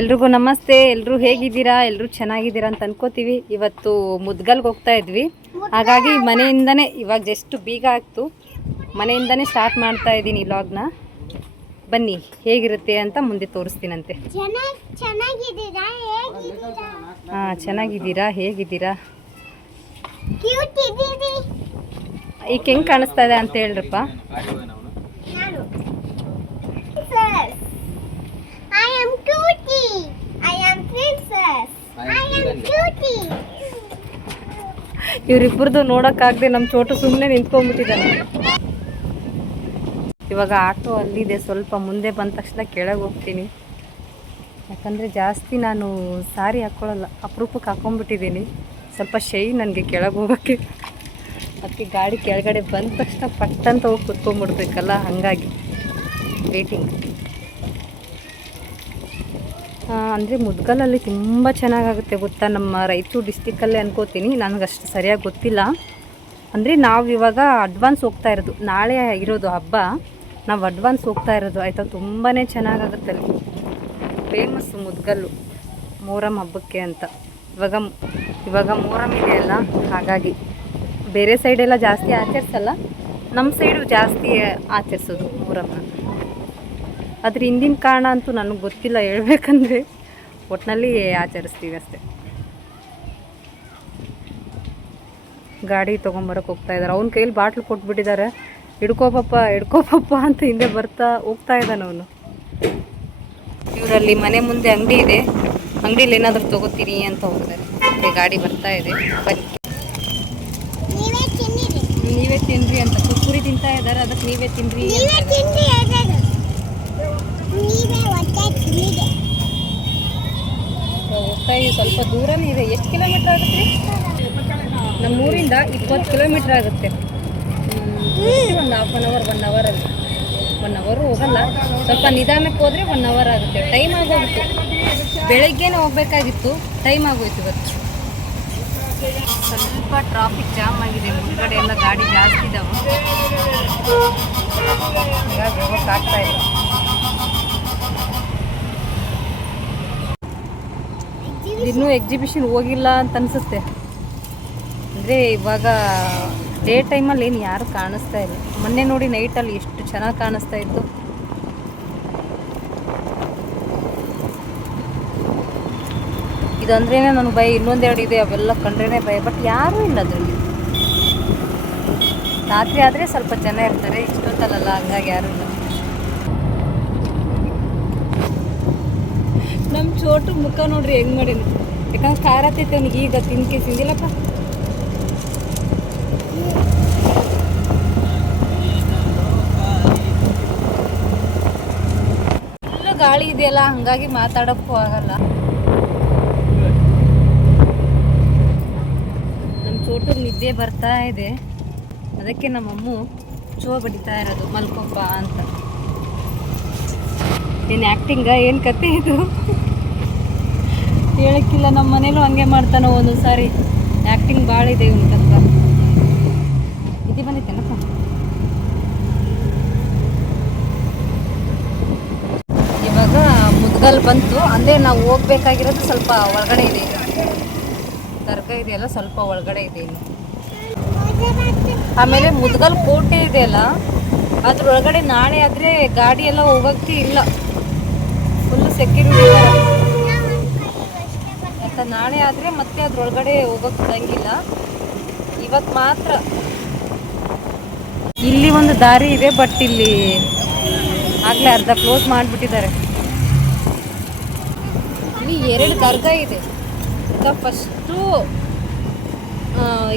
ಎಲ್ರಿಗೂ ನಮಸ್ತೆ. ಎಲ್ಲರೂ ಹೇಗಿದ್ದೀರಾ? ಎಲ್ಲರೂ ಚೆನ್ನಾಗಿದ್ದೀರಾ ಅಂತ ಅನ್ಕೋತೀವಿ. ಇವತ್ತು ಮುದ್ಗಲ್ಗೆ ಹೋಗ್ತಾ ಇದ್ವಿ, ಹಾಗಾಗಿ ಮನೆಯಿಂದನೇ ಇವಾಗ ಜಸ್ಟ್ ಬೀಗ ಹಾಕ್ತು, ಮನೆಯಿಂದನೇ ಸ್ಟಾರ್ಟ್ ಮಾಡ್ತಾ ಇದ್ದೀನಿ ವ್ಲಾಗ್ನ. ಬನ್ನಿ ಹೇಗಿರುತ್ತೆ ಅಂತ ಮುಂದೆ ತೋರಿಸ್ತೀನಂತೆ. ಹಾಂ, ಚೆನ್ನಾಗಿದ್ದೀರಾ? ಹೇಗಿದ್ದೀರಾ? ಈಗ ಹೆಂಗೆ ಕಾಣಿಸ್ತಾ ಇದೆ ಅಂತ ಹೇಳ್ರಪ್ಪ. ಇವರಿಬ್ಬರದು ನೋಡೋಕ್ಕಾಗದೆ ನಮ್ಮ ಚೋಟು ಸುಮ್ಮನೆ ನಿಂತ್ಕೊಂಡ್ಬಿಟ್ಟಿದ್ದಾನೆ. ಇವಾಗ ಆಟೋ ಅಲ್ಲಿದೆ, ಸ್ವಲ್ಪ ಮುಂದೆ ಬಂದ ತಕ್ಷಣ ಕೆಳಗೆ ಹೋಗ್ತೀನಿ. ಯಾಕಂದರೆ ಜಾಸ್ತಿ ನಾನು ಸಾರಿ ಹಾಕ್ಕೊಳ್ಳಲ್ಲ, ಅಪರೂಪಕ್ಕೆ ಹಾಕ್ಕೊಂಡ್ಬಿಟ್ಟಿದ್ದೀನಿ. ಸ್ವಲ್ಪ ಶೈ ನನಗೆ ಕೆಳಗೆ ಹೋಗೋಕ್ಕೆ. ಅದಕ್ಕೆ ಗಾಡಿ ಕೆಳಗಡೆ ಬಂದ ತಕ್ಷಣ ಪಟ್ಟಂತ ಹೋಗಿ ಕುತ್ಕೊಂಡ್ಬಿಡ್ಬೇಕಲ್ಲ, ಹಾಗಾಗಿ ವೇಟಿಂಗ್. ಅಂದರೆ ಮುದ್ಗಲಲ್ಲಿ ತುಂಬ ಚೆನ್ನಾಗಾಗುತ್ತೆ ಗೊತ್ತಾ, ನಮ್ಮ ರಾಯಚೂರು ಡಿಸ್ಟಿಕ್ಕಲ್ಲೇ ಅನ್ಕೋತೀನಿ, ನನಗಷ್ಟು ಸರಿಯಾಗಿ ಗೊತ್ತಿಲ್ಲ. ಅಂದರೆ ನಾವು ಇವಾಗ ಅಡ್ವಾನ್ಸ್ ಹೋಗ್ತಾ ಇರೋದು, ನಾಳೆ ಇರೋದು ಹಬ್ಬ, ನಾವು ಅಡ್ವಾನ್ಸ್ ಹೋಗ್ತಾ ಇರೋದು ಆಯಿತಾ. ತುಂಬಾ ಚೆನ್ನಾಗಾಗುತ್ತೆ ಅಲ್ಲಿ, ಫೇಮಸ್ಸು ಮುದ್ಗಲ್ಲು ಮೊಹರಂ ಹಬ್ಬಕ್ಕೆ ಅಂತ. ಇವಾಗ ಮೊಹರಂ ಇದೆ ಅಲ್ಲ, ಹಾಗಾಗಿ ಬೇರೆ ಸೈಡೆಲ್ಲ ಜಾಸ್ತಿ ಆಚರಿಸಲ್ಲ, ನಮ್ಮ ಸೈಡು ಜಾಸ್ತಿ ಆಚರಿಸೋದು ಮೊಹರಮ್ನ. ಅದ್ರ ಹಿಂದಿನ ಕಾರಣ ಅಂತೂ ನನಗೆ ಗೊತ್ತಿಲ್ಲ ಹೇಳ್ಬೇಕಂದ್ರೆ, ಒಟ್ಟಿನಲ್ಲಿ ಆಚರಿಸ್ತೀವಿ ಅಷ್ಟೆ. ಗಾಡಿ ತೊಗೊಂಬರಕ್ಕೆ ಹೋಗ್ತಾ ಇದ್ದಾರೆ. ಅವ್ನ ಕೈಯಲ್ಲಿ ಬಾಟ್ಲು ಕೊಟ್ಬಿಟ್ಟಿದ್ದಾರೆ, ಹಿಡ್ಕೋಪಪ್ಪ ಅಂತ ಹಿಂದೆ ಹೋಗ್ತಾ ಇದ್ದಾನೆ ಅವನು. ಇವರಲ್ಲಿ ಮನೆ ಮುಂದೆ ಅಂಗಡಿ ಇದೆ, ಅಂಗಡಿಲಿ ಏನಾದರೂ ತೊಗೋತೀನಿ ಅಂತ ಹೋಗ್ತಾರೆ. ಗಾಡಿ ಬರ್ತಾ ಇದೆ, ಬನ್ನಿ. ನೀವೇ ತಿನ್ರಿ ಅಂತ ಕುರ್ಕುರಿ ತಿಂತಾ ಇದ್ದಾರೆ, ಅದಕ್ಕೆ ನೀವೇ ತಿನ್ರಿ. ಹೋಗ್ತಾ ಇದ್ದೀವಿ, ಸ್ವಲ್ಪ ದೂರನೇ ಇದೆ. ಎಷ್ಟು ಕಿಲೋಮೀಟ್ರ್ ಆಗುತ್ತೆ? ನಮ್ಮೂರಿಂದ 20 ಕಿಲೋಮೀಟ್ರ್ ಆಗುತ್ತೆ. ಒಂದು ಹಾಫ್ ಆನ್ ಅವರ್, 1 ಅವರಲ್ಲಿ. 1 ಅವರು ಹೋಗಲ್ಲ, ಸ್ವಲ್ಪ ನಿಧಾನಕ್ಕೆ ಹೋದರೆ 1 ಅವರ್ ಆಗುತ್ತೆ. ಟೈಮ್ ಆಗೋಗುತ್ತೆ, ಬೆಳಗ್ಗೆನೇ ಹೋಗ್ಬೇಕಾಗಿತ್ತು, ಟೈಮ್ ಆಗೋಯ್ತು ಇವತ್ತು. ಸ್ವಲ್ಪ ಟ್ರಾಫಿಕ್ ಜಾಮ್ ಆಗಿದೆ, ಮುಂದ್ಗಡೆ ಎಲ್ಲ ಗಾಡಿ ಜಾಸ್ತಿ ಇದ್ದಾವೆ, ಹಾಗಾಗಿ ಹೋಗೋಕ್ಕಾಗ್ತಾ ಇಲ್ಲ. ಇನ್ನೂ ಎಕ್ಸಿಬಿಷನ್ ಹೋಗಿಲ್ಲ ಅಂತ ಅನಿಸುತ್ತೆ. ಅಂದರೆ ಇವಾಗ ಡೇ ಟೈಮಲ್ಲಿ ಏನು ಯಾರು ಕಾಣಿಸ್ತಾ ಇಲ್ಲ. ಮೊನ್ನೆ ನೋಡಿ ನೈಟಲ್ಲಿ ಎಷ್ಟು ಚೆನ್ನಾಗಿ ಕಾಣಿಸ್ತಾ ಇತ್ತು. ಇದಂದ್ರೇ ನನಗೆ ಭಯ. ಇನ್ನೊಂದೆರಡು ಇದೆ, ಅವೆಲ್ಲ ಕಂಡ್ರೇ ಭಯ. ಬಟ್ ಯಾರೂ ಇಲ್ಲ ಅದರಲ್ಲಿ. ರಾತ್ರಿ ಆದರೆ ಸ್ವಲ್ಪ ಜನ ಇರ್ತಾರೆ, ಇಷ್ಟೊತ್ತಲ್ಲ, ಹಂಗಾಗಿ ಯಾರೂ ಇಲ್ಲ. ನಮ್ಮ ಚೋಟು ಮುಖ ನೋಡ್ರಿ ಹೆಂಗೆ ಮಾಡೀನಿ. ಯಾಕಂದ್ರೆ ಖಾರ ಹತ್ತೈತೆ ಅವನಿಗೆ, ಈಗ ತಿಂದಿಲ್ಲಪ್ಪ. ಫುಲ್ಲು ಗಾಳಿ ಇದೆಯಲ್ಲ, ಹಾಗಾಗಿ ಮಾತಾಡೋಕ್ಕೂ ಆಗಲ್ಲ. ನಮ್ಮ ಚೋಟು ನಿದ್ದೆ ಬರ್ತಾ ಇದೆ, ಅದಕ್ಕೆ ನಮ್ಮಮ್ಮು ಚೋ ಬಡಿತಾ ಇರೋದು, ಮಲ್ಕೊಪ್ಪ ಅಂತ. ಏನು ಆ್ಯಕ್ಟಿಂಗ, ಏನು ಕತೆ ಇದು? ಹೇಳಕ್ಕಿಲ್ಲ, ನಮ್ಮ ಮನೇಲೂ ಹಂಗೆ ಮಾಡ್ತಾನೋ ಒಂದೊಂದು ಸಾರಿ. ಆ್ಯಕ್ಟಿಂಗ್ ಭಾಳ ಇದೆ ಇವನಿಗಂತ. ಇದು ಬಂದಿತ್ತೇನಪ್ಪ. ಇವಾಗ ಮುದ್ಗಲ್ ಬಂತು, ಅಂದರೆ ನಾವು ಹೋಗ್ಬೇಕಾಗಿರೋದು ಸ್ವಲ್ಪ ಒಳಗಡೆ ಇದೆ. ದರ್ಗಾ ಇದೆಯಲ್ಲ, ಸ್ವಲ್ಪ ಒಳಗಡೆ ಇದೆ ಇನ್ನು. ಆಮೇಲೆ ಮುದ್ಗಲ್ ಕೋಟೆ ಇದೆಯಲ್ಲ, ಅದ್ರೊಳಗಡೆ ನಾಳೆ ಆದರೆ ಗಾಡಿ ಎಲ್ಲ ಹೋಗೋಕ್ಕೆ ಇಲ್ಲ, ಫುಲ್ಲು ಸೆಕ್ಯೂರಿಟಿ ಆಯಿತಾ. ನಾಳೆ ಆದರೆ ಮತ್ತೆ ಅದ್ರೊಳಗಡೆ ಹೋಗೋಕ್ಕೆ ಬಿಡಂಗಿಲ್ಲ, ಇವತ್ತು ಮಾತ್ರ. ಇಲ್ಲಿ ಒಂದು ದಾರಿ ಇದೆ, ಬಟ್ ಇಲ್ಲಿ ಆಗಲೇ ಅರ್ಧ ಕ್ಲೋಸ್ ಮಾಡಿಬಿಟ್ಟಿದ್ದಾರೆ. ಇಲ್ಲಿ 2 ದರ್ಗಾ ಇದೆ. ಈಗ ಫಸ್ಟು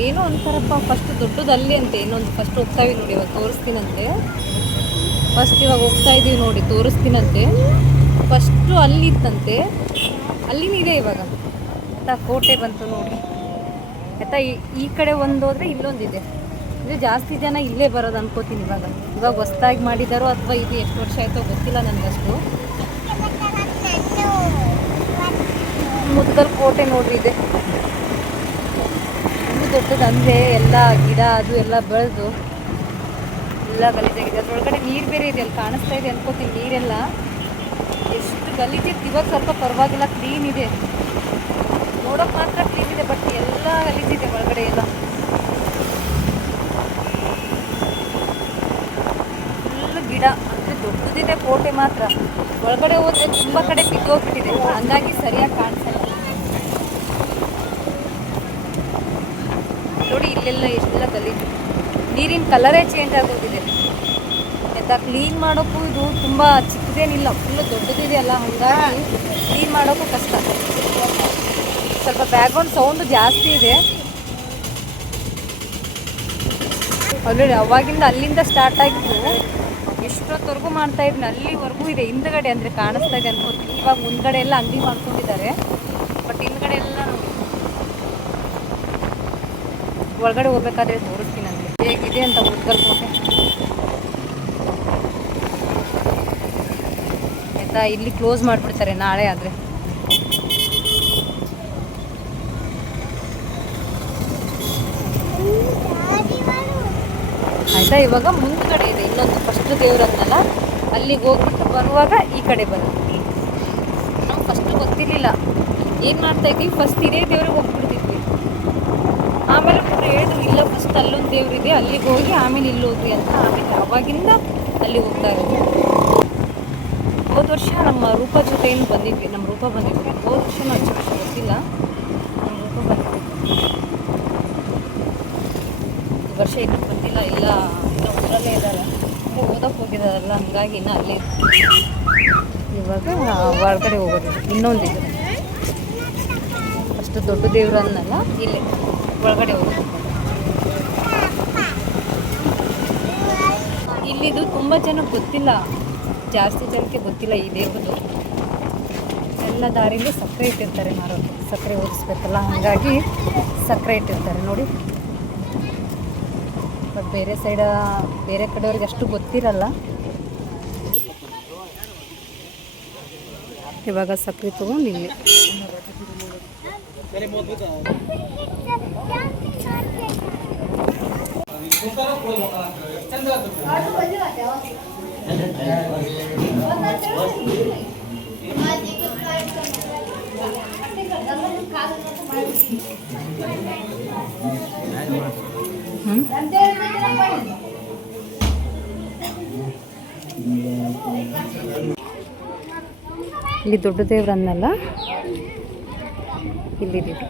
ಏನೋ ಅಂತಾರಪ್ಪ, ಫಸ್ಟ್ ದೊಡ್ಡದಲ್ಲಿ ಅಂತೆ, ಇನ್ನೊಂದು ಫಸ್ಟ್ ಹೋಗ್ತಾಯಿವಿ ನೋಡಿ, ಇವಾಗ ತೋರಿಸ್ತೀನಂತೆ. ಫಸ್ಟ್ ಇವಾಗ ಹೋಗ್ತಾ ಇದ್ದೀವಿ ನೋಡಿ, ತೋರಿಸ್ತೀನಂತೆ. ಫಸ್ಟು ಅಲ್ಲಿತ್ತಂತೆ, ಅಲ್ಲಿನೂ ಇದೆ ಇವಾಗ ಆಯಿತಾ. ಕೋಟೆ ಬಂತು ನೋಡಿ ಆಯಿತಾ. ಈ ಕಡೆ ಒಂದು ಹೋದರೆ ಇಲ್ಲೊಂದಿದೆ. ಅಂದರೆ ಜಾಸ್ತಿ ಜನ ಇಲ್ಲೇ ಬರೋದು ಅನ್ಕೋತೀನಿ. ಇವಾಗ ಹೊಸ್ದಾಗಿ ಮಾಡಿದಾರೋ ಅಥವಾ ಇದು ಎಷ್ಟು ವರ್ಷ ಆಯಿತೋ ಗೊತ್ತಿಲ್ಲ ನನಗಷ್ಟು. ಮುದ್ಗಲ್ ಕೋಟೆ ನೋಡ್ರಿ ಇದೆ, ಇನ್ನೂ ದೊಡ್ಡದು. ಅಂದರೆ ಎಲ್ಲ ಗಿಡ ಅದು ಎಲ್ಲ ಬೆಳೆದು ಎಲ್ಲ ಗಲೀಜಾಗಿದೆ. ಅದರೊಳಗಡೆ ನೀರು ಬೇರೆ ಇದೆ, ಅಲ್ಲಿ ಕಾಣಿಸ್ತಾ ಇದೆ ಅನ್ಕೋತೀನಿ ನೀರೆಲ್ಲ. ಎಷ್ಟು ಗಲೀಜಿತ್ತು. ಇವಾಗ ಸ್ವಲ್ಪ ಪರವಾಗಿಲ್ಲ, ಕ್ಲೀನ್ ಇದೆ, ನೋಡೋಕೆ ಮಾತ್ರ ಕ್ಲೀನ್ ಇದೆ, ಬಟ್ ಎಲ್ಲ ಗಲೀಜಿದೆ ಒಳಗಡೆ ಎಲ್ಲ. ಫುಲ್ ಗಿಡ ಅಂದರೆ ದೊಡ್ಡದಿದೆ ಕೋಟೆ ಮಾತ್ರ. ಒಳಗಡೆ ಹೋದರೆ ತುಂಬ ಕಡೆ ಬಿದ್ದೋಗ್ಬಿಟ್ಟಿದೆ, ಹಂಗಾಗಿ ಸರಿಯಾಗಿ ಕಾಣಿಸಲ್ಲ. ನೋಡಿ ಇಲ್ಲೆಲ್ಲ ಎಷ್ಟೆಲ್ಲ ಗಲೀಜು, ನೀರಿನ ಕಲರೇ ಚೇಂಜ್ ಆಗೋಗಿದೆ. ಆಯಿತಾ, ಕ್ಲೀನ್ ಮಾಡೋಕ್ಕೂ ಇದು ತುಂಬ ಚಿಕ್ಕದೇನಿಲ್ಲ, ಫುಲ್ಲು ದೊಡ್ಡದಿದೆ ಅಲ್ಲ, ಹಾಗಾಗಿ ಕ್ಲೀನ್ ಮಾಡೋಕ್ಕೂ ಕಷ್ಟ. ಸ್ವಲ್ಪ ಬ್ಯಾಕ್ಗ್ರೌಂಡ್ ಸೌಂಡು ಜಾಸ್ತಿ ಇದೆ. ಆಲ್ರೆಡಿ ಅವಾಗಿಂದ ಅಲ್ಲಿಂದ ಸ್ಟಾರ್ಟ್ ಆಗಿದ್ದು ಎಷ್ಟೊತ್ತವರೆಗೂ ಮಾಡ್ತಾಯಿದ್ದೀನಿ, ಅಲ್ಲಿವರೆಗೂ ಇದೆ. ಹಿಂದ್ಗಡೆ ಅಂದರೆ ಕಾಣಿಸ್ತಾ ಇದೆ ಅನ್ಕೋತೀನಿ. ಇವಾಗ ಮುಂದ್ಗಡೆ ಎಲ್ಲ ಅಂಗಡಿ ಮಾಡ್ಕೊಂಡಿದ್ದಾರೆ, ಬಟ್ ಹಿಂದ್ಗಡೆ ಎಲ್ಲ ನೋಡಿ. ಒಳಗಡೆ ಹೋಗ್ಬೇಕಾದ್ರೆ ತೋರಿಸ್ತೀನಿ ಅಂದರೆ ಹೇಗಿದೆ ಅಂತ ಮುದ್ಗಲ್ ಕೋಟೆ. ಆಯಿತಾ, ಇಲ್ಲಿ ಕ್ಲೋಸ್ ಮಾಡಿಬಿಡ್ತಾರೆ ನಾಳೆ ಆದರೆ. ಆಯಿತಾ, ಇವಾಗ ಮುಂದ್ಗಡೆ ಇದೆ ಇನ್ನೊಂದು ಫಸ್ಟ್ ದೇವ್ರನ್ನಲ್ಲ, ಅಲ್ಲಿಗೆ ಹೋಗ್ಬಿಟ್ಟು ಬರುವಾಗ ಈ ಕಡೆ ಬರುತ್ತೆ. ನಾವು ಫಸ್ಟ್ ಗೊತ್ತಿರಲಿಲ್ಲ, ಏನು ಮಾಡ್ತಾಯಿದ್ವಿ, ಫಸ್ಟ್ ಇದೇ ದೇವ್ರಿಗೆ ಹೋಗ್ಬಿಡ್ತಿದ್ವಿ. ಆಮೇಲೆ ಒಬ್ಬರು ಹೇಳಿದ್ರು ಇಲ್ಲ ಫಸ್ಟ್ ಅಲ್ಲೊಂದು ದೇವ್ರಿದೆ, ಅಲ್ಲಿಗೆ ಹೋಗಿ ಆಮೇಲೆ ಇಲ್ಲಿ ಹೋಗ್ರಿ ಅಂತ. ಆಮೇಲೆ ಅವಾಗಿಂದ ಅಲ್ಲಿ ಹೋಗ್ತಾ ಇರೋದು. ಹೋದ ವರ್ಷ ನಮ್ಮ ರೂಪ ಜೊತೆ ಏನು ಬಂದಿದ್ವಿ, ನಮ್ಮ ರೂಪ ಬಂದಿದ್ವಿ. ಹೋದ ವರ್ಷ ಅಷ್ಟು ವರ್ಷ ಗೊತ್ತಿಲ್ಲ, ನಮ್ಮ ರೂಪ ಬಂದಿದ್ವಿ. ಈ ವರ್ಷ ಇನ್ನೂ ಬಂದಿಲ್ಲ, ಇಲ್ಲ ಇನ್ನೂ ಊರಲ್ಲೇ ಇದ್ದಾರೆ, ಓದಕ್ಕೆ ಹೋಗಿದ್ದಾರಲ್ಲ, ಹಂಗಾಗಿ ಇನ್ನೂ ಅಲ್ಲೇ. ಇವಾಗ ಹೊರಗಡೆ ಹೋಗೋದು ಇನ್ನೊಂದಿದೆ, ಅಷ್ಟು ದೊಡ್ಡ ದೇವ್ರು ಅನ್ನಲ್ಲ, ಇಲ್ಲೇ ಒಳಗಡೆ ಹೋಗೋದು. ಇಲ್ಲಿದು ತುಂಬ ಜನಕ್ಕೆ ಗೊತ್ತಿಲ್ಲ, ಜಾಸ್ತಿ ಜನಕ್ಕೆ ಗೊತ್ತಿಲ್ಲ ಈ ದೇವ್ರದ್ದು. ಎಲ್ಲ ದಾರಿಲಿ ಸಕ್ಕರೆ ಇಟ್ಟಿರ್ತಾರೆ ಮಾರೋದು, ಸಕ್ಕರೆ ಓದಿಸ್ಬೇಕಲ್ಲ, ಹಾಗಾಗಿ ಸಕ್ಕರೆ ಇಟ್ಟಿರ್ತಾರೆ ನೋಡಿ. ಬಟ್ ಬೇರೆ ಕಡೆಯವ್ರಿಗೆ ಅಷ್ಟು ಗೊತ್ತಿರಲ್ಲ. ಇವಾಗ ಸಕ್ಕರೆ ತೊಗೊಂಡು ಇಲ್ಲಿ ಇಲ್ಲಿ ದೊಡ್ಡ ದೇವ್ರು ಅನ್ನಲ್ಲ, ಇಲ್ಲಿದ್ದೀವಿ.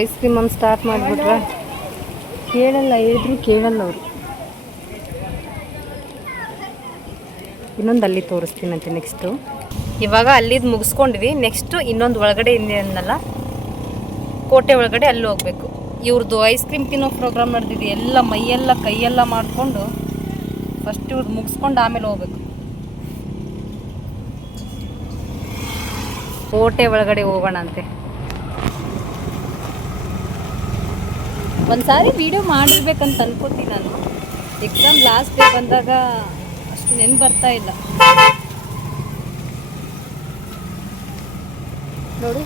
ಐಸ್ ಕ್ರೀಮ್ ಒಂದು ಸ್ಟಾರ್ಟ್ ಮಾಡಿಬಿಟ್ರೆ ಕೇಳಲ್ಲ, ಹೇಳಿದ್ರು ಕೇಳಲ್ಲ ಅವರು. ಇನ್ನೊಂದು ಅಲ್ಲಿ ತೋರಿಸ್ತೀನಂತೆ ನೆಕ್ಸ್ಟು. ಇವಾಗ ಅಲ್ಲಿದ್ದು ಮುಗಿಸ್ಕೊಂಡಿವಿ, ನೆಕ್ಸ್ಟು ಇನ್ನೊಂದು ಒಳಗಡೆ ಇನ್ನೇನಲ್ಲ ಕೋಟೆ ಒಳಗಡೆ ಅಲ್ಲಿ ಹೋಗಬೇಕು. ಇವ್ರದ್ದು ಐಸ್ ಕ್ರೀಮ್ ತಿನ್ನೋ ಪ್ರೋಗ್ರಾಮ್ ನಡೆದಿದೆ, ಎಲ್ಲ ಮೈಯೆಲ್ಲ ಕೈಯೆಲ್ಲ ಮಾಡಿಕೊಂಡು ಫಸ್ಟ್ ಇವ್ರದ್ದು ಮುಗಿಸ್ಕೊಂಡು ಆಮೇಲೆ ಹೋಗ್ಬೇಕು. ಕೋಟೆ ಒಳಗಡೆ ಹೋಗೋಣ ಅಂತೆ. ಒಂದು ಸಾರಿ ವಿಡಿಯೋ ಮಾಡಿರ್ಬೇಕಂತ ಅನ್ಕೋತೀನಿ ನಾನು. ಎಕ್ಸಾಮ್ ಲಾಸ್ಟ್ ಡೇ ಬಂದಾಗ ಅಷ್ಟು ನೆನ್ಪು ಬರ್ತಾ ಇಲ್ಲ ನೋಡಿ.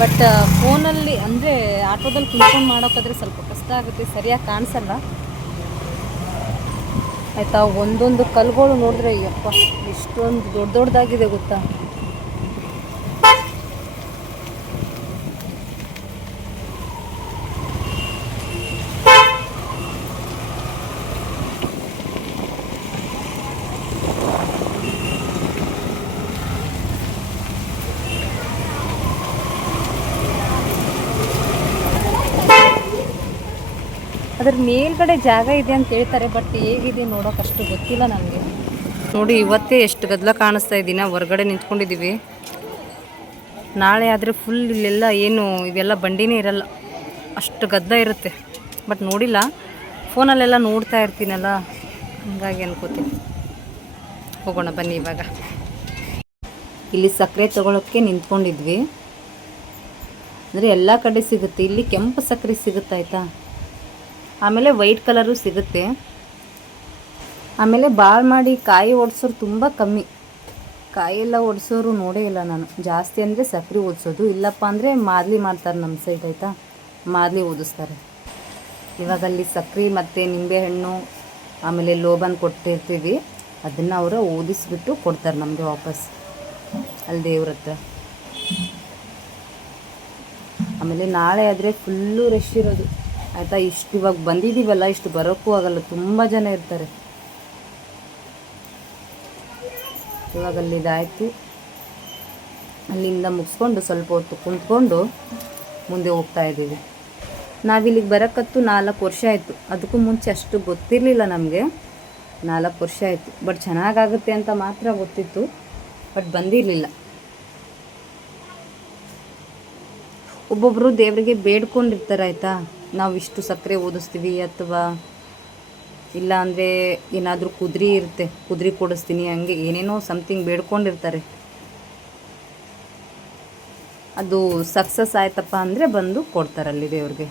ಬಟ್ ಫೋನಲ್ಲಿ ಅಂದರೆ ಆಟೋದಲ್ಲಿ ಕುತ್ಕೊಂಡು ಮಾಡೋಕ್ಕಾದ್ರೆ ಸ್ವಲ್ಪ ಕಷ್ಟ ಆಗುತ್ತೆ, ಸರಿಯಾಗಿ ಕಾಣಿಸಲ್ಲ. ಆಯಿತಾ, ಒಂದೊಂದು ಕಲ್ಗಳು ನೋಡಿದ್ರೆ ಯಪ್ಪ ಎಷ್ಟೊಂದು ದೊಡ್ಡದಾಗಿದೆ ಗೊತ್ತಾ. ಅದ್ರ ಮೇಲ್ಗಡೆ ಜಾಗ ಇದೆ ಅಂತ ಹೇಳ್ತಾರೆ, ಬಟ್ ಹೇಗಿದೆ ನೋಡೋಕಷ್ಟು ಗೊತ್ತಿಲ್ಲ ನನಗೆ. ನೋಡಿ ಇವತ್ತೇ ಎಷ್ಟು ಗದ್ದಲ ಕಾಣಿಸ್ತಾ ಇದ್ದೀನ, ಹೊರಗಡೆ ನಿಂತ್ಕೊಂಡಿದ್ದೀವಿ. ನಾಳೆ ಆದರೆ ಫುಲ್ ಇಲ್ಲೆಲ್ಲ ಏನು ಇವೆಲ್ಲ ಬಂಡಿನೇ ಇರಲ್ಲ, ಅಷ್ಟು ಗದ್ದಲ ಇರುತ್ತೆ. ಬಟ್ ನೋಡಿಲ್ಲ, ಫೋನಲ್ಲೆಲ್ಲ ನೋಡ್ತಾ ಇರ್ತೀನಲ್ಲ, ಹಂಗಾಗಿ ಅನ್ಕೋತೀನಿ. ಹೋಗೋಣ ಬನ್ನಿ. ಇವಾಗ ಇಲ್ಲಿ ಸಕ್ಕರೆ ತೊಗೊಳಕ್ಕೆ ನಿಂತ್ಕೊಂಡಿದ್ವಿ. ಅಂದರೆ ಎಲ್ಲ ಕಡೆ ಸಿಗುತ್ತೆ, ಇಲ್ಲಿ ಕೆಂಪು ಸಕ್ಕರೆ ಸಿಗುತ್ತಾಯ್ತಾ, ಆಮೇಲೆ ವೈಟ್ ಕಲರು ಸಿಗುತ್ತೆ. ಆಮೇಲೆ ಬಾಲ್ ಮಾಡಿ ಕಾಯಿ ಓಡಿಸೋರು ತುಂಬ ಕಮ್ಮಿ, ಕಾಯೆಲ್ಲ ಓಡಿಸೋರು ನೋಡೇ ಇಲ್ಲ ನಾನು. ಜಾಸ್ತಿ ಅಂದರೆ ಸಕ್ಕರೆ ಓದಿಸೋದು, ಇಲ್ಲಪ್ಪ ಅಂದರೆ ಮಾದಲಿ ಮಾಡ್ತಾರೆ ನಮ್ಮ ಸೈಡ್ ಆಯಿತಾ, ಮಾದಲಿ ಓದಿಸ್ತಾರೆ. ಇವಾಗ ಅಲ್ಲಿ ಸಕ್ಕರೆ ಮತ್ತು ನಿಂಬೆಹಣ್ಣು ಆಮೇಲೆ ಲೋಬನ್ ಕೊಟ್ಟಿರ್ತೀವಿ, ಅದನ್ನು ಅವರು ಊದಿಸ್ಬಿಟ್ಟು ಕೊಡ್ತಾರೆ ನಮಗೆ ವಾಪಸ್ ಅಲ್ಲಿ ದೇವ್ರ ಹತ್ರ. ಆಮೇಲೆ ನಾಳೆ ಆದರೆ ಫುಲ್ಲು ರಶ್ ಇರೋದು ಆಯಿತಾ. ಇಷ್ಟು ಇವಾಗ ಬಂದಿದ್ದೀವಲ್ಲ, ಇಷ್ಟು ಬರೋಕ್ಕೂ ಆಗಲ್ಲ, ತುಂಬ ಜನ ಇರ್ತಾರೆ. ಇವಾಗ ಅಲ್ಲಿದಾಯಿತು, ಅಲ್ಲಿಂದ ಮುಗಿಸ್ಕೊಂಡು ಸ್ವಲ್ಪ ಹೊತ್ತು ಕುಂತ್ಕೊಂಡು ಮುಂದೆ ಹೋಗ್ತಾ ಇದ್ದೀವಿ. ನಾವಿಲ್ಲಿಗೆ ಬರೋಕ್ಕತ್ತು 4 ವರ್ಷ ಆಯಿತು. ಅದಕ್ಕೂ ಮುಂಚೆ ಅಷ್ಟು ಗೊತ್ತಿರಲಿಲ್ಲ ನಮಗೆ. 4 ವರ್ಷ ಆಯಿತು. ಬಟ್ ಚೆನ್ನಾಗಾಗುತ್ತೆ ಅಂತ ಮಾತ್ರ ಗೊತ್ತಿತ್ತು, ಬಟ್ ಬಂದಿರಲಿಲ್ಲ. ಒಬ್ಬೊಬ್ಬರು ದೇವರಿಗೆ ಬೇಡ್ಕೊಂಡಿರ್ತಾರೆ ಆಯಿತಾ. ನಾವು ಇಷ್ಟು ಸಕ್ಕರೆ ಓದಿಸ್ತೀವಿ, ಅಥವಾ ಇಲ್ಲ ಅಂದರೆ ಏನಾದರೂ ಕುದುರೆ ಇರುತ್ತೆ, ಕುದುರೆ ಕೊಡಿಸ್ತೀನಿ, ಹಂಗೆ ಏನೇನೋ ಸಮಥಿಂಗ್ ಬೇಡ್ಕೊಂಡಿರ್ತಾರೆ. ಅದು ಸಕ್ಸಸ್ ಆಯ್ತಪ್ಪ ಅಂದರೆ ಬಂದು ಕೊಡ್ತಾರಲ್ಲಿ ದೇವ್ರಿಗೆ.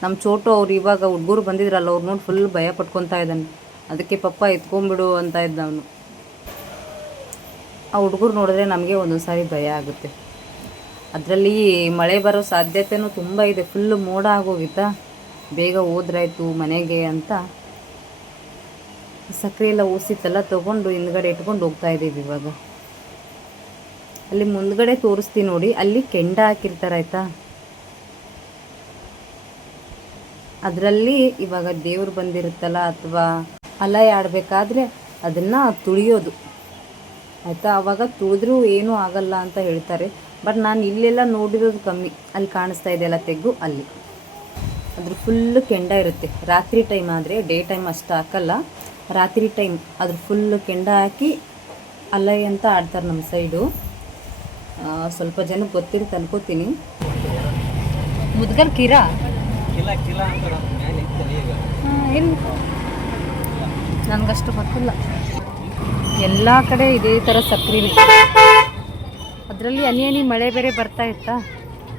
ನಮ್ಮ ಚೋಟು ಅವ್ರು ಇವಾಗ ಹುಡುಗರು ಬಂದಿದ್ರಲ್ಲ, ಅವ್ರು ನೋಡಿ ಫುಲ್ ಭಯ ಪಟ್ಕೊತಾ ಇದ್ದಾನೆ. ಅದಕ್ಕೆ ಪಪ್ಪ ಎತ್ಕೊಂಬಿಡು ಅಂತ ಇದ್ದ ಅವನು. ಆ ಹುಡುಗರು ನೋಡಿದ್ರೆ ನಮಗೆ ಒಂದೊಂದು ಸಾರಿ ಭಯ ಆಗುತ್ತೆ. ಅದರಲ್ಲಿ ಮಳೆ ಬರೋ ಸಾಧ್ಯತೆಯೂ ತುಂಬ ಇದೆ. ಫುಲ್ಲು ಮೋಡ ಆಗೋಗಿತ್ತಾ, ಬೇಗ ಹೋದ್ರಾಯ್ತು ಮನೆಗೆ ಅಂತ ಸಕ್ಕರೆ ಎಲ್ಲ ಊಸಿತ್ತೆಲ್ಲ ತೊಗೊಂಡು ಹಿಂದ್ಗಡೆ ಇಟ್ಕೊಂಡು ಹೋಗ್ತಾ ಇದ್ದೀವಿ. ಇವಾಗ ಅಲ್ಲಿ ಮುಂದ್ಗಡೆ ತೋರಿಸ್ತೀನಿ ನೋಡಿ, ಅಲ್ಲಿ ಕೆಂಡ ಹಾಕಿರ್ತಾರಾಯ್ತಾ. ಅದರಲ್ಲಿ ಇವಾಗ ದೇವ್ರು ಬಂದಿರುತ್ತಲ್ಲ, ಅಥವಾ ಅಲೈ ಆಡಬೇಕಾದ್ರೆ ಅದನ್ನು ತುಳಿಯೋದು ಆಯಿತಾ. ಆವಾಗ ತುಳಿದ್ರೂ ಏನೂ ಆಗಲ್ಲ ಅಂತ ಹೇಳ್ತಾರೆ. ಬಟ್ ನಾನು ಇಲ್ಲೆಲ್ಲ ನೋಡಿರೋದು ಕಮ್ಮಿ. ಅಲ್ಲಿ ಕಾಣಿಸ್ತಾ ಇದೆಯಲ್ಲ ತೆಗ್ಗು, ಅಲ್ಲಿ ಅದ್ರ ಫುಲ್ಲು ಕೆಂಡ ಇರುತ್ತೆ. ರಾತ್ರಿ ಟೈಮ್ ಆದರೆ, ಡೇ ಟೈಮ್ ಅಷ್ಟು ಹಾಕಲ್ಲ, ರಾತ್ರಿ ಟೈಮ್ ಅದ್ರ ಫುಲ್ಲು ಕೆಂಡ ಹಾಕಿ ಅಲೈ ಅಂತ ಆಡ್ತಾರೆ ನಮ್ಮ ಸೈಡು. ಸ್ವಲ್ಪ ಜನಕ್ಕೆ ಗೊತ್ತಿರುತ್ತೆ ಅನ್ಕೋತೀನಿ. ಮುದ್ಗಲ್ ಕೀರಾ ನನಗಷ್ಟು ಗೊತ್ತಿಲ್ಲ. ಎಲ್ಲ ಕಡೆ ಇದೇ ಥರ ಸಕ್ರಿನೇ. ಅದರಲ್ಲಿ ಹನಿ ಮಳೆ ಬೇರೆ ಬರ್ತಾ ಇತ್ತಾ.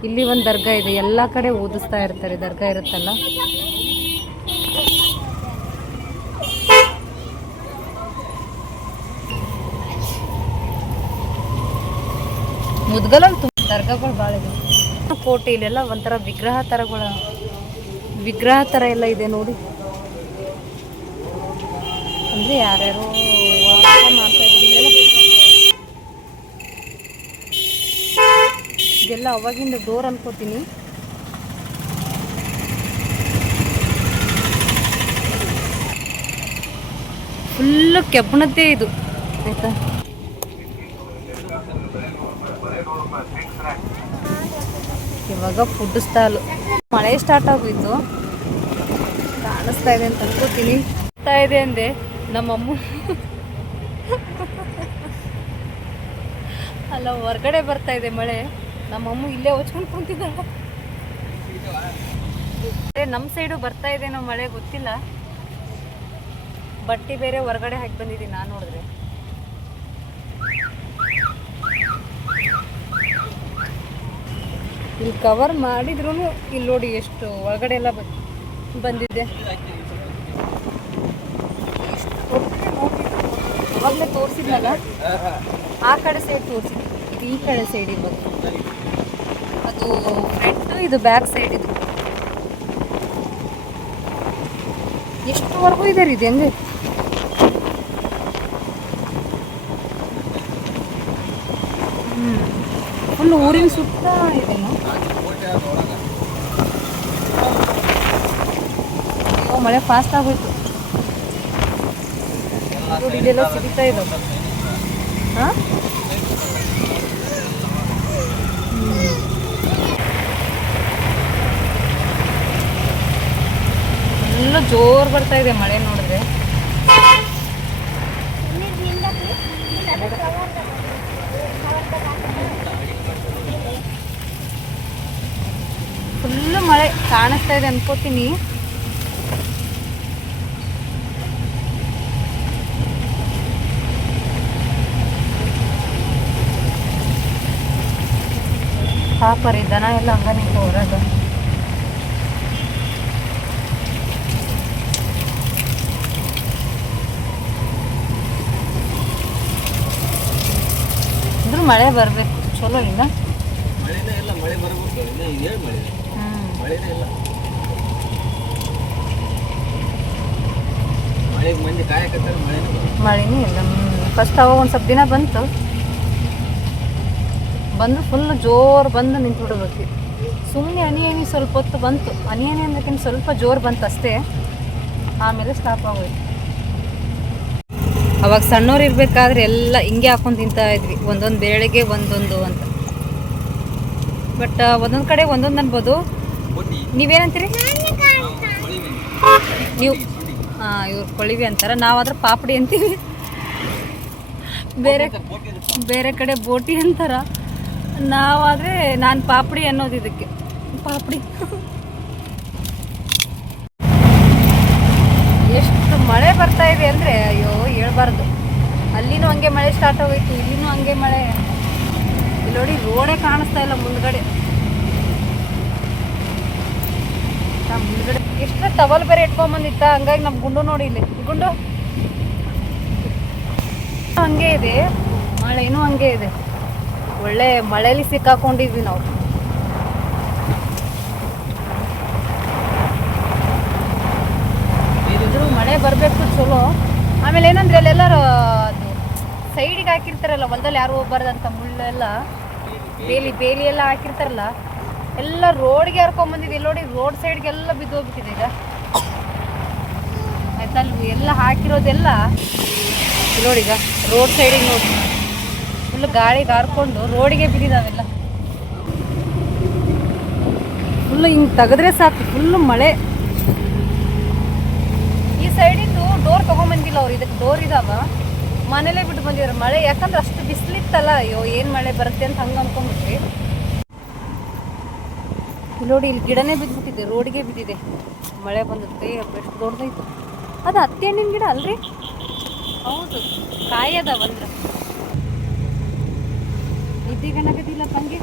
ಇಲ್ಲಿ ಒಂದು ದರ್ಗಾ ಇದೆ, ಎಲ್ಲ ಕಡೆ ಓದಿಸ್ತಾ ಇರ್ತಾರೆ. ದರ್ಗಾ ಇರುತ್ತಲ್ಲ, ಮುದ್ಗಲಲ್ಲಿ ತುಂಬ ದರ್ಗಾಗಳು ಭಾಳ ಇದೆ. ಕೋಟೆ ಇಲ್ಲೆಲ್ಲ ಒಂಥರ ವಿಗ್ರಹ ಥರ ಎಲ್ಲ ಇದೆ ನೋಡಿ. ಅಂದರೆ ಯಾರ್ಯಾರೋ ಮಾಡ್ತಾ ಇದ್ದೀವಿ. ಇದೆಲ್ಲ ಅವಾಗಿಂದ ಡೋರ್ ಅನ್ಕೋತೀನಿ. ಫುಲ್ಲು ಕೆಬ್ಬಣದ್ದೇ ಇದು ಆಯಿತಾ. ಇವಾಗ ಫುಡ್ ಸ್ಟಾಲು. ಮಳೆ ಸ್ಟಾರ್ಟ್ ಆಗೋಯ್ತು, ಕಾಣಿಸ್ತಾ ಇದೆ ಅಂತ ಅನ್ಕೋತೀನಿ. ಇದೆ ಅಂದೆ ನಮ್ಮಮ್ಮ ಅಲ್ಲ, ಹೊರಗಡೆ ಬರ್ತಾ ಇದೆ ಮಳೆ. ನಮ್ಮಮ್ಮ ಇಲ್ಲೇ ಹೊಚ್ಕೊಂಡು ಕುಂತಿದ್ದಾಳೆ. ನಮ್ಮ ಸೈಡು ಬರ್ತಾ ಇದೆ ನಮ್ಮ ಮಳೆ, ಗೊತ್ತಿಲ್ಲ. ಬಟ್ಟೆ ಬೇರೆ ಹೊರಗಡೆ ಹಾಕಿ ಬಂದಿದ್ದೀನಿ ನಾನು. ನೋಡಿದ್ರೆ ಇಲ್ಲಿ ಕವರ್ ಮಾಡಿದ್ರು ಇಲ್ಲಿ ನೋಡಿ ಎಷ್ಟು ಒಳಗಡೆ ಎಲ್ಲ ಬಂದಿದೆ. ಅವಾಗಲೇ ತೋರಿಸಿದ್ನಲ್ಲ, ಆ ಕಡೆ ಸೈಡ್ ತೋರಿಸಿದ್ವಿ, ಇದು ಈ ಕಡೆ ಸೈಡ್. ಇವಾಗ ಅದು ಫ್ರಂಟ್, ಇದು ಬ್ಯಾಕ್ ಸೈಡ್. ಇದು ಎಷ್ಟುವರೆಗೂ ಇದೆ ರೀ ಇದು. ಹೆಂಗೆ ಫುಲ್ ಊರಿನ ಸುತ್ತ ಇದೆನಾ. ಮಳೆ ಫಾಸ್ಟ್ ಆಗೋಯ್ತು ನೋಡಿ. ಇಲ್ಲೆಲ್ಲ ಸಿಗ್ತಾ ಇದ್ದಾವೆ. ಹಾಂ, ಎಲ್ಲ ಜೋರು ಬರ್ತಾ ಇದೆ ಮಳೆ ನೋಡಿದ್ರೆ. ಫುಲ್ಲು ಮಳೆ ಕಾಣಿಸ್ತಾ ಇದೆ ಅನ್ಕೋತೀನಿ. ಪಾಪರಿ ದನ ಎಲ್ಲ ಹಂಗ ಹೊರಗೆ. ಅಂದ್ರೂ ಮಳೆ ಬರಬೇಕು, ಚಲೋ ಇಲ್ಲ. ಮಳೆನೇ ಇಲ್ಲ. ಮಳೆಗೆ ಮಂದಿ ಕಾಯಕತ್ತಾರೆ, ಮಳೆನೇ ಇಲ್ಲ. ಫಸ್ಟ್ ಅವಾಗ ಒಂದು ಸ್ವಲ್ಪ ದಿನ ಬಂತು, ಬಂದು ಫುಲ್ ಜೋರು ಬಂದು ನಿಂತು ಬಿಡ್ಬೇಕು. ಸುಮ್ಮನೆ ಹನಿ ಸ್ವಲ್ಪ ಹೊತ್ತು ಬಂತು. ಹನಿ ಅನ್ನೋದಕ್ಕಿಂತ ಸ್ವಲ್ಪ ಜೋರು ಬಂತು ಅಷ್ಟೇ, ಆಮೇಲೆ ಸ್ಟಾಪ್ ಆಗೋಯ್ತು. ಅವಾಗ ಸಣ್ಣವ್ರು ಇರಬೇಕಾದ್ರೆ ಎಲ್ಲ ಹಿಂಗೆ ಹಾಕೊಂಡು ತಿಂತಾ ಇದ್ವಿ, ಒಂದೊಂದು ಬೇಳೆಗೆ ಒಂದೊಂದು ಅಂತ. ಬಟ್ ಒಂದೊಂದು ಕಡೆ ಒಂದೊಂದು ಅನ್ಬೋದು. ನೀವೇನಂತೀರಿ? ನೀವು ಇವ್ರು ಕೊಳಿವಿ ಅಂತಾರೆ, ನಾವಾದ್ರೆ ಪಾಪಡಿ ಅಂತೀವಿ. ಬೇರೆ ಕಡೆ ಬೋಟಿ ಅಂತಾರ, ನಾವಾದರೆ ನಾನು ಪಾಪಡಿ ಅನ್ನೋದು. ಇದಕ್ಕೆ ಪಾಪಡಿ. ಎಷ್ಟು ಮಳೆ ಬರ್ತಾ ಇದೆ ಅಂದರೆ ಅಯ್ಯೋ ಹೇಳ್ಬಾರ್ದು. ಅಲ್ಲಿನೂ ಹಂಗೆ ಮಳೆ ಸ್ಟಾರ್ಟ್ ಆಗೋಯ್ತು, ಇಲ್ಲಿನೂ ಹಂಗೆ ಮಳೆ. ಇಲ್ಲಿ ನೋಡಿ, ರೋಡೇ ಕಾಣಿಸ್ತಾ ಇಲ್ಲ ಮುಂದ್ಗಡೆ. ಮುಂದ್ಗಡೆ ಎಷ್ಟು ಟವಲ್ ಬೇರೆ ಇಟ್ಕೊಂಬಂದಿತ್ತ, ಹಂಗಾಗಿ ನಮ್ಮ ಗುಂಡು ನೋಡಿ, ಇಲ್ಲಿ ಗುಂಡು ಹಂಗೆ ಇದೆ, ಮಳೆನೂ ಹಂಗೆ ಇದೆ. ಒಳ್ಳೆ ಮಳೆಯಲ್ಲಿ ಸಿಕ್ಕಾಕೊಂಡಿದ್ವಿ ನಾವು. ಮಳೆ ಬರಬೇಕು ಚಲೋ. ಆಮೇಲೆ ಏನಂದ್ರೆ ಅಲ್ಲೆಲ್ಲರೂ ಅದು ಸೈಡಿಗೆ ಹಾಕಿರ್ತಾರಲ್ಲ, ಹೊಲದಲ್ಲಿ ಯಾರು ಹೋಗ್ಬಾರ್ದಂತ ಮುಳ್ಳೆಲ್ಲ, ಬೇಲಿ ಎಲ್ಲ ಹಾಕಿರ್ತಾರಲ್ಲ, ಎಲ್ಲ ರೋಡ್ಗೆ ಹರ್ಕೊಂಬಂದಿದೆ. ನೋಡಿ, ರೋಡ್ ಸೈಡ್ಗೆಲ್ಲ ಬಿದ್ದು ಹೋಗ್ಬಿಟ್ಟಿದೆ ಈಗ. ಆಯ್ತಾ, ಅಲ್ಲಿ ಎಲ್ಲ ಹಾಕಿರೋದೆಲ್ಲ ನೋಡಿ, ಈಗ ರೋಡ್ ಸೈಡಿಗೆ ನೋಡಿ ಫುಲ್ ಗಾಳಿಗೆ ಹಾರ್ಕೊಂಡು ರೋಡಿಗೆ ಬಿದ್ದಿದ್ದಾವೆಲ್ಲ. ಫುಲ್ಲು ಹಿಂಗೆ ತೆಗೆದ್ರೆ ಸಾಕು, ಫುಲ್ಲು ಮಳೆ. ಈ ಸೈಡಿಂದು ಡೋರ್ ತೊಗೊಂಬಂದಿಲ್ಲ ಅವ್ರು, ಇದಕ್ಕೆ ಡೋರ್ ಇದಾವ, ಮನೇಲೇ ಬಿಟ್ಟು ಬಂದಿದ್ದಾರೆ ಮಳೆ. ಯಾಕಂದ್ರೆ ಅಷ್ಟು ಬಿಸಿಲಿತ್ತಲ್ಲ, ಅಯ್ಯೋ ಏನು ಮಳೆ ಬರುತ್ತೆ ಅಂತ ಹಂಗೆ ಅನ್ಕೊಂಡ್ಬಿಟ್ರಿ. ನೋಡಿ, ಇಲ್ಲಿ ಗಿಡನೇ ಬಿದ್ದುಬಿಟ್ಟಿದೆ, ರೋಡಿಗೆ ಬಿದ್ದಿದೆ. ಮಳೆ ಬಂದುತ್ತೆ, ಎಷ್ಟು ದೊಡ್ಡದಾಯ್ತು. ಅದು ಹತ್ತಿ ಹಣ್ಣಿನ ಗಿಡ ಅಲ್ರಿ? ಹೌದು, ಕಾಯದ ಬಂದ್ರ ನಿದ್ದಿಗಣಗದಿಲ್ಲ ತಂಗಿ.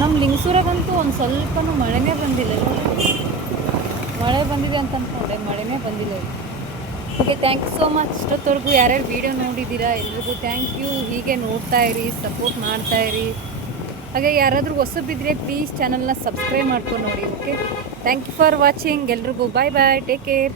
ನಮ್ಮ ಲಿಂಗಸೂರಾಗಂತೂ ಒಂದು ಸ್ವಲ್ಪನೂ ಮಳೆನೇ ಬಂದಿಲ್ಲ. ಮಳೆ ಬಂದಿದೆ ಅಂತ ಅಂದ್ಕೊಂಡೆ, ಮಳೆನೇ ಬಂದಿಲ್ಲ. Okay, thank you so much. ಇಷ್ಟೊತ್ತವರೆಗೂ ಯಾರ್ಯಾರು ವೀಡಿಯೋ ನೋಡಿದ್ದೀರಾ ಎಲ್ರಿಗೂ ಥ್ಯಾಂಕ್ ಯು. ಹೀಗೆ ನೋಡ್ತಾ ಇರಿ, ಸಪೋರ್ಟ್ ಮಾಡ್ತಾ ಇರಿ. ಹಾಗೆ ಯಾರಾದರೂ ಹೊಸಬಿದ್ದರೆ ಪ್ಲೀಸ್ ಚಾನಲ್ನ ಸಬ್ಸ್ಕ್ರೈಬ್ ಮಾಡ್ಕೊಂಡು ನೋಡಿ. Okay, thank you for watching. ಎಲ್ರಿಗೂ ಬಾಯ್ ಬಾಯ್, ಟೇಕ್ ಕೇರ್.